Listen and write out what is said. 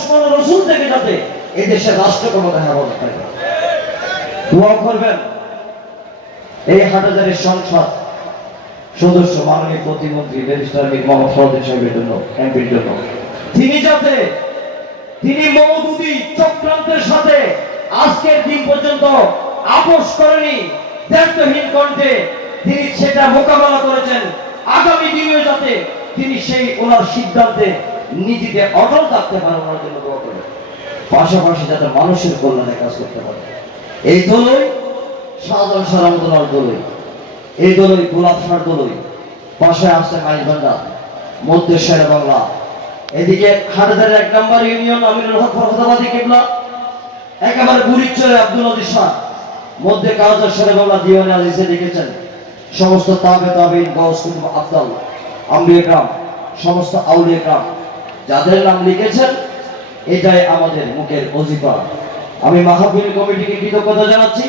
দুশ্মন রসুল থেকে যাতে এই দেশের রাষ্ট্র ক্ষমতা হেফাজত থাকে। দোয়া করবেন এই হাটহাজারীর সংসদ সদস্য মাননীয় প্রতিমন্ত্রী ব্যারিস্টার মীর মোহাম্মদ ফরহাদ সাহেবের জন্য, এমপির জন্য, তিনি মওদুদি চক্রান্তের সাথে আজকের দিন পর্যন্ত আপোষ করেনি। দায়িত্বহীন কণ্ঠে তিনি সেটা মোকাবেলা করেছেন। আগামী দিনে যাতে তিনি সেই ওনার সিদ্ধান্তে নীতিতে অটল থাকতে পারেন, ওনার জন্য দোয়া করেন। পাশাপাশি যাতে মানুষের কল্যাণে কাজ করতে পারে। এই দলই শাহজাহান সালামুল্লাহর দলই, এই দলই গোলাপ শাহর দলই, পাশে আসছে মাইজভান্ডার, মধ্য শের বাংলা, এদিকে হাটহাজারী 1 নম্বর ইউনিয়ন আমিনুল হক ফরহাদাবাদী কিবলা, একেবারে বুড়িচরে আব্দুল আজিজ শাহ, মধ্যে কাউজার শের বাংলা দিওয়ানে আজিজে লিখেছেন সমস্ত তাবিন গাউস কুতুব আফদাল আম্বিয়া کرام, সমস্ত আউলিয়া کرام যাদের নাম লিখেছেন, এটাই আমাদের মুখের ওজিফা। আমি মাহফিল কমিটিকে কৃতজ্ঞতা জানাচ্ছি।